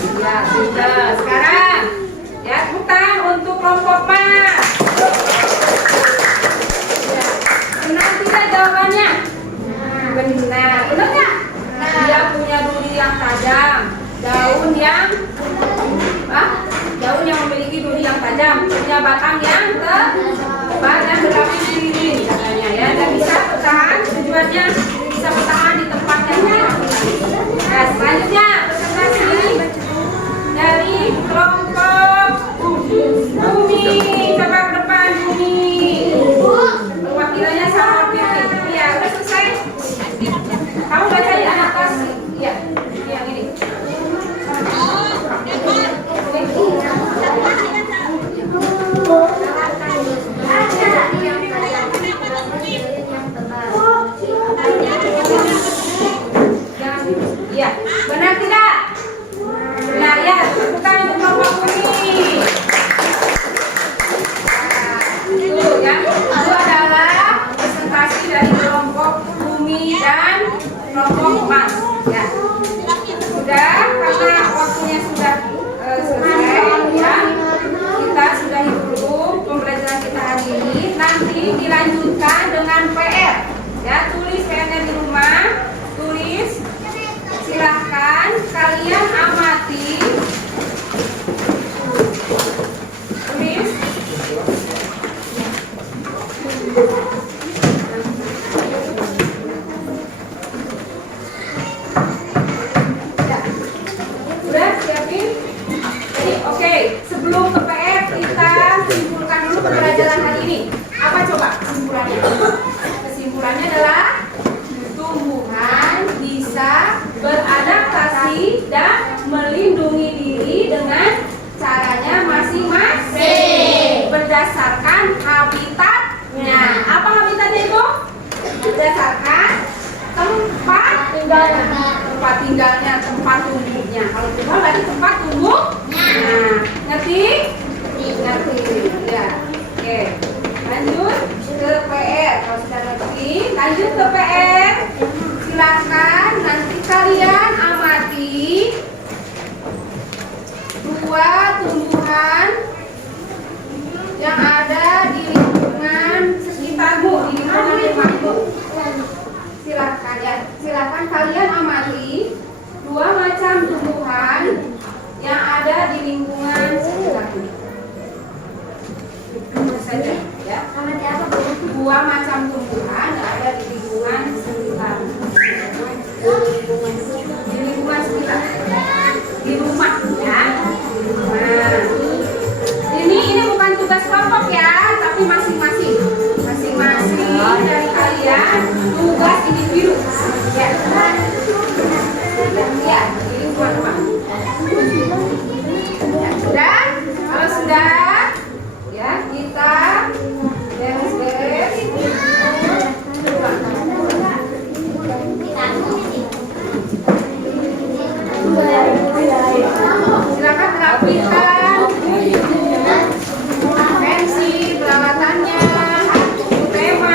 Ya, pintar. Sekarang ya tepuk tangan untuk kelompok Mas. Ya. Benar tidak jawabannya? Benar. Benar nggak? Dia punya duri yang tajam, daun yang daun yang memiliki duri yang tajam, punya batang yang tebal dan berlapis lilin katanya ya, dan bisa bertahan, tujuannya bisa bertahan di tempat yang lain. Nah, selanjutnya presentasi dari kelompok Bumi. Coba ke depan Bumi. Perwakilannya sama Pipi. Ya, udah selesai. Kamu baca di atas. Ya, yang ini. Ya, benar tidak? Benar ya, bukan untuk kelompok Bumi. Tuh, yang itu adalah presentasi dari kelompok Bumi dan kelompok Mas. Ya, sudah karena waktunya sudah selesai. Ya, kita sudah dulu pembelajaran kita hari ini. Nanti dilanjutkan dengan PR. Ya, tulis PR-nya di rumah. Tulis. Silahkan kalian amati. Tulis. Sudah siapin? Jadi oke, sebelum ke PR kita simpulkan dulu pembelajaran hari ini. Apa coba kesimpulannya? Kesimpulannya adalah tumbuhan bisa beradaptasi dan melindungi diri dengan caranya masing-masing berdasarkan habitatnya. Apa habitatnya itu? Berdasarkan tempat tinggalnya, tempat tumbuhnya. Kalau tumbuh berarti tempat tumbuhnya. Nah, ngerti? Ngerti. Ya. Oke. Lanjut ke PR. Kalau sudah ngerti, lanjut ke PR. Silakan nanti kalian amati dua tumbuhan yang ada di lingkungan sekitarmu, di lingkungan rumahmu. Silakan ya, silakan kalian amati dua macam tumbuhan yang ada di lingkungan sekitarmu. Itu saja ya. Dua macam tumbuhan yang ada di lingkungan sekitarmu. Di lingkungan sekitar, di rumah ya. Nah, ini bukan tugas kelompok ya, tapi masing-masing dari kalian tugas individu ya. Ya, di lingkungan rumah. Ya, sudah. Kalau sudah ya, kita beres-beres. Silakan rapikan pensi, peralatannya, tema.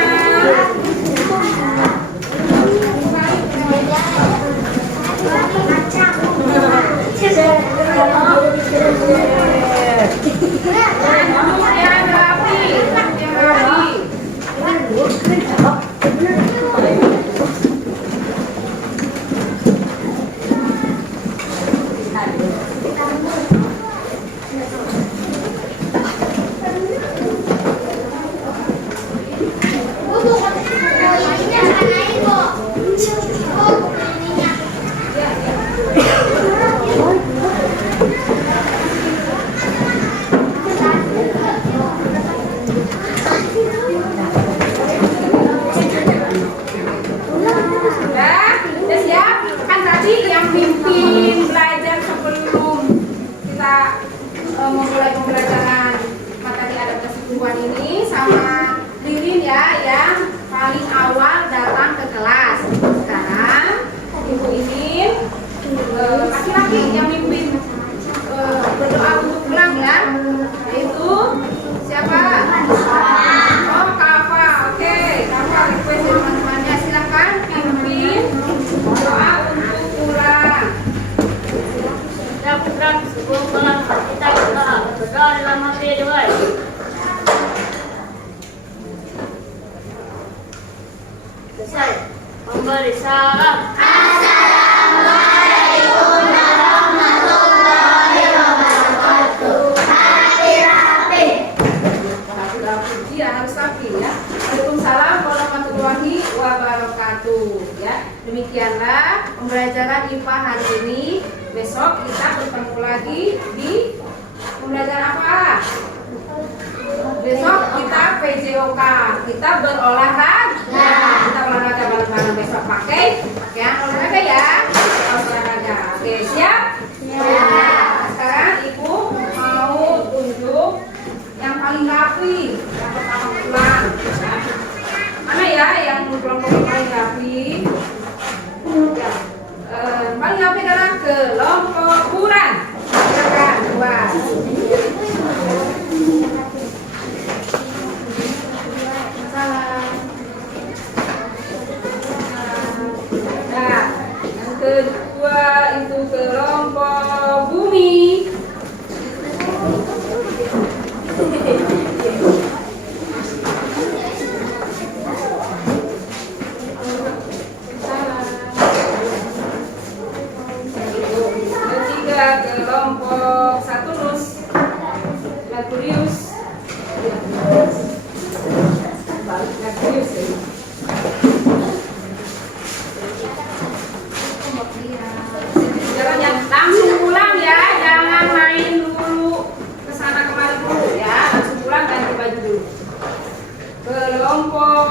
Yang rapi, yang rapi. Sudah siap? Kan tadi yang mimpin belajar sebelum kita memulai pembelajaran materi adaptasi tumbuhan ini sama Ririn ya, yang paling awal datang ke kelas. Sekarang Ibu ingin laki-laki yang mimpin berdoa untuk pulang ya, yaitu siapa? Oh, Kafa. Oke, Kafa request dari teman-temannya. Silakan pimpin doa untuk pulang. gerak sebelum malam kita berdoa dalam hati doa. Selesai. Memberi salam. Assalamualaikum warahmatullahi wabarakatuh. Hati-hati. Iya, harus rapi ya. Waalaikumsalam warahmatullahi wabarakatuh. Ya, demikianlah pembelajaran IPA hari ini. Besok kita bertemu lagi di pembelajaran apa? Besok kita PJOK, kita berolahraga. Kita olahraga bareng-bareng besok pakai pakaian olahraga ya. Olahraga. Oke, siap? Nah, sekarang Ibu mau tunjuk yang paling rapi, yang pertama pulang. Mana ya yang kelompok paling rapi? Ya. Paling rapi adalah kelompok bulan. Silakan, buat. Nah, yang kedua itu kelompok bumi. Ketiga kelompok Saturnus, Merkurius. Merkurius ya. Jalan ya, langsung pulang ya, jangan main dulu kesana kemari dulu ya, langsung pulang ganti baju dulu. Kelompok